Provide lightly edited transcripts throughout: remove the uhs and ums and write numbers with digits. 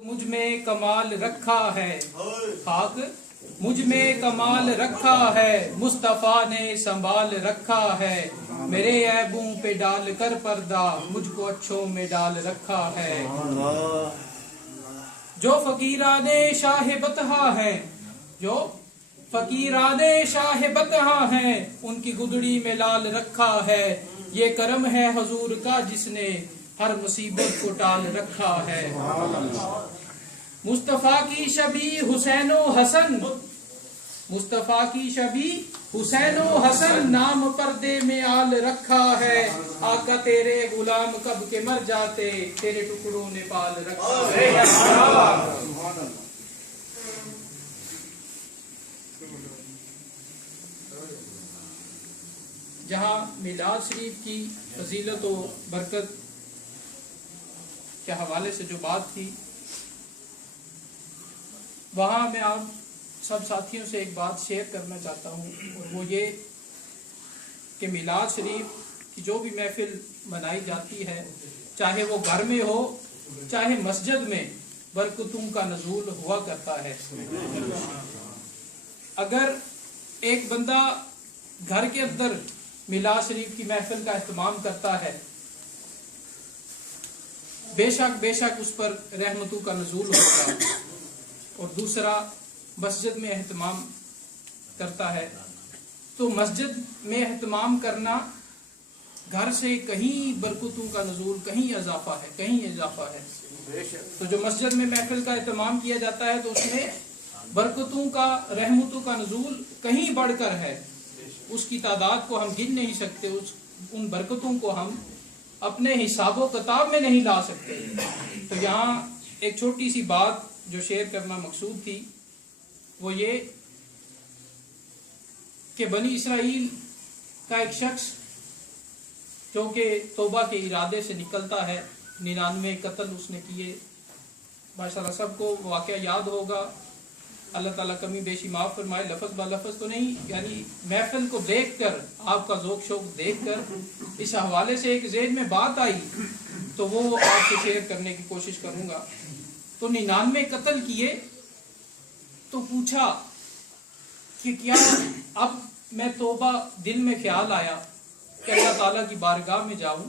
مجھ میں کمال رکھا ہے خاک مجھ میں کمال رکھا ہے مصطفیٰ نے سنبھال رکھا ہے میرے عیبوں پہ ڈال کر پردہ مجھ کو اچھوں میں ڈال رکھا ہے جو فقیران شاہ بطحا ہیں جو فقیران شاہ بطحا ہیں ان کی گدڑی میں لال رکھا ہے یہ کرم ہے حضور کا جس نے ہر مصیبت کو ٹال رکھا ہے مصطفیٰ کی شبیہ حسین و حسن مصطفیٰ کی شبیہ حسین و حسن نام پردے میں آل رکھا ہے آقا تیرے غلام کب کے مر جاتے تیرے ٹکڑوں نے پال رکھا ہے جہاں میلاد شریف کی فضیلت و برکت کے حوالے سے جو بات تھی وہاں میں آپ سب ساتھیوں سے ایک بات شیئر کرنا چاہتا ہوں اور وہ یہ کہ میلاد شریف کی جو بھی محفل منائی جاتی ہے چاہے وہ گھر میں ہو چاہے مسجد میں برکتوں کا نزول ہوا کرتا ہے اگر ایک بندہ گھر کے اندر میلاد شریف کی محفل کا اہتمام کرتا ہے بے شک اس پر رحمتوں کا نزول ہوگا اور دوسرا مسجد میں اہتمام کرتا ہے تو مسجد میں اہتمام کرنا گھر سے کہیں برکتوں کا نزول کہیں اضافہ ہے تو جو مسجد میں محفل کا اہتمام کیا جاتا ہے تو اس میں برکتوں کا رحمتوں کا نزول کہیں بڑھ کر ہے اس کی تعداد کو ہم گن نہیں سکتے ان برکتوں کو ہم اپنے حساب و کتاب میں نہیں لا سکتے تو یہاں ایک چھوٹی سی بات جو شیئر کرنا مقصود تھی وہ یہ کہ بنی اسرائیل کا ایک شخص جو کہ توبہ کے ارادے سے نکلتا ہے 99 قتل اس نے کیے ماشاءاللہ سب کو واقعہ یاد ہوگا اللہ تعالیٰ کمی بیشی معاف فرمائے لفظ با لفظ تو نہیں یعنی محفل کو دیکھ کر آپ کا ذوق شوق دیکھ کر اس حوالے سے ایک ذہن میں بات آئی تو وہ آپ سے شیئر کرنے کی کوشش کروں گا تو 99 قتل کیے تو پوچھا کہ کیا اب میں توبہ دل میں خیال آیا کہ اللہ تعالیٰ کی بارگاہ میں جاؤں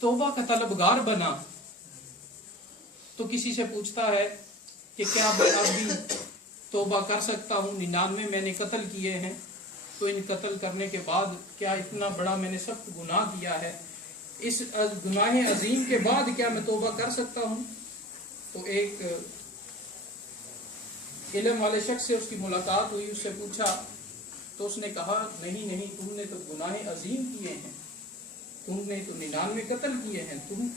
توبہ کا طلبگار بنا تو کسی سے پوچھتا ہے کہ کیا میں اب بھی توبہ کر سکتا ہوں 99 میں نے قتل کیے ہیں تو ان قتل کرنے کے بعد کیا اتنا بڑا میں نے سخت گناہ کیا ہے اس گناہ عظیم کے بعد کیا میں توبہ کر سکتا ہوں تو ایک علم والے شخص سے اس کی ملاقات ہوئی اس سے پوچھا تو اس نے کہا نہیں تم نے تو گناہ عظیم کیے ہیں تم نے تو 99 قتل کیے ہیں تم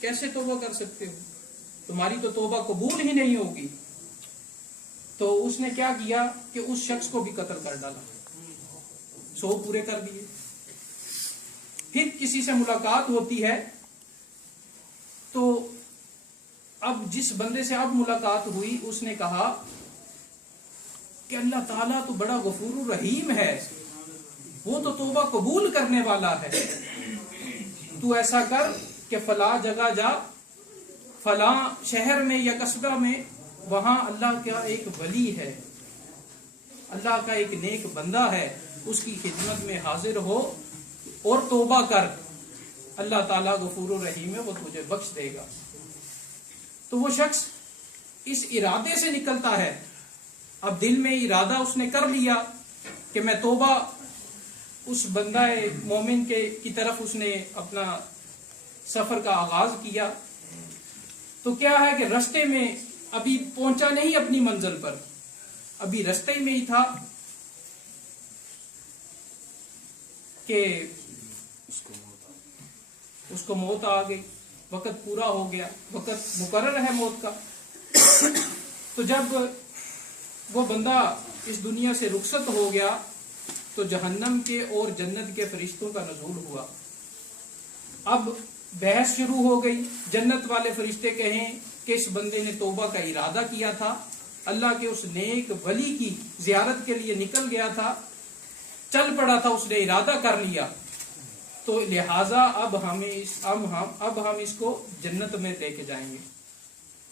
کیسے توبہ کر سکتے ہو تمہاری تو توبہ قبول ہی نہیں ہوگی تو اس نے کیا کیا کہ اس شخص کو بھی قتل کر ڈالا 100 پورے کر دیے پھر کسی سے ملاقات ہوتی ہے تو اب جس بندے سے اب ملاقات ہوئی اس نے کہا کہ اللہ تعالیٰ تو بڑا غفور الرحیم ہے وہ تو توبہ قبول کرنے والا ہے تو ایسا کر کہ فلاں جگہ جا فلاں شہر میں یا قصبہ میں وہاں اللہ کا ایک ولی ہے اللہ کا ایک نیک بندہ ہے اس کی خدمت میں حاضر ہو اور توبہ کر اللہ تعالیٰ غفور الرحیم ہے وہ تجھے بخش دے گا تو وہ شخص اس ارادے سے نکلتا ہے اب دل میں ارادہ اس نے کر لیا کہ میں توبہ اس بندہ مومن کی طرف اس نے اپنا سفر کا آغاز کیا تو کیا ہے کہ رستے میں ابھی پہنچا نہیں اپنی منزل پر ابھی رستے میں ہی تھا کہ اس کو موت آ گئی وقت پورا ہو گیا وقت مقرر ہے موت کا تو جب وہ بندہ اس دنیا سے رخصت ہو گیا تو جہنم کے اور جنت کے فرشتوں کا نزول ہوا اب بحث شروع ہو گئی جنت والے فرشتے کہیں کہ اس بندے نے توبہ کا ارادہ کیا تھا اللہ کے اس نیک ولی کی زیارت کے لیے نکل گیا تھا چل پڑا تھا اس نے ارادہ کر لیا تو لہٰذا اب ہم اس کو جنت میں لے کے جائیں گے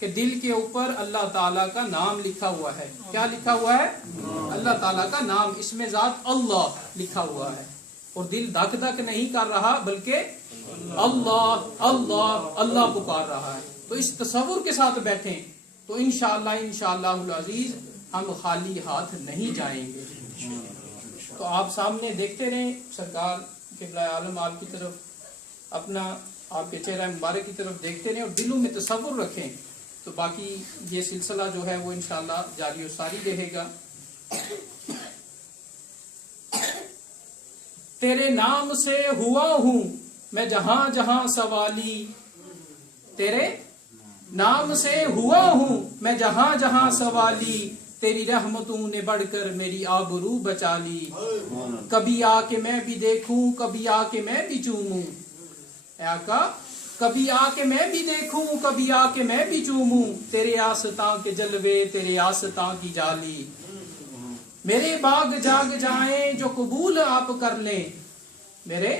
کہ دل کے اوپر اللہ تعالیٰ کا نام لکھا ہوا ہے. کیا لکھا ہوا ہے؟ اللہ تعالیٰ کا نام، اس میں ذات اللہ لکھا ہوا ہے، اور دل دھک دھک نہیں کر رہا بلکہ اللہ اللہ اللہ پکار رہا ہے. تو اس تصور کے ساتھ بیٹھیں تو انشاءاللہ العزیز ہم خالی ہاتھ نہیں جائیں گے. تو آپ سامنے دیکھتے رہیں سرکار قبلہ عالم آپ کی طرف، اپنا آپ کے چہرہ مبارک کی طرف دیکھتے رہیں اور دلوں میں تصور رکھیں. تو باقی یہ سلسلہ جو ہے وہ انشاءاللہ جاری و ساری رہے گا. تیرے نام سے ہوا ہوں میں جہاں جہاں سوالی، تیرے نام سے ہوا ہوں میں جہاں جہاں سوالی، تیری رحمتوں نے بڑھ کر میری آبرو بچا لی. کبھی آ کے میں بھی دیکھوں، کبھی آ کے میں بھی چوموں، اے آقا کبھی آ کے میں بھی دیکھوں، کبھی آ کے میں بھی چوموں، تیرے آستاں کے جلوے تیرے آستاں کی جالی. میرے باغ جاگ جائیں جو قبول آپ کر لیں، میرے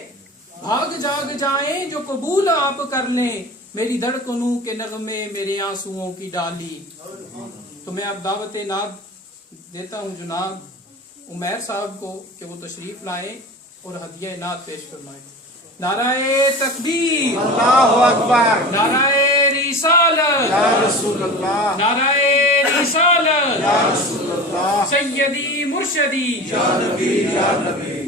بھاگ جاگ جائیں جو قبول آپ کر لیں، میری دھڑکنوں کے نغمے میرے آنسوؤں کی ڈالی. تو میں اب دعوت نعت دیتا ہوں جناب عمیر صاحب کو کہ وہ تشریف لائیں اور ہدیہ نعت پیش فرمائیں. نعرہ تکبیر، اللہ اکبر، نعرہ رسالت، یا رسول اللہ، نعرہ رسالت، یا رسول اللہ، سیدی مرشدی، یا نبی یا نبی.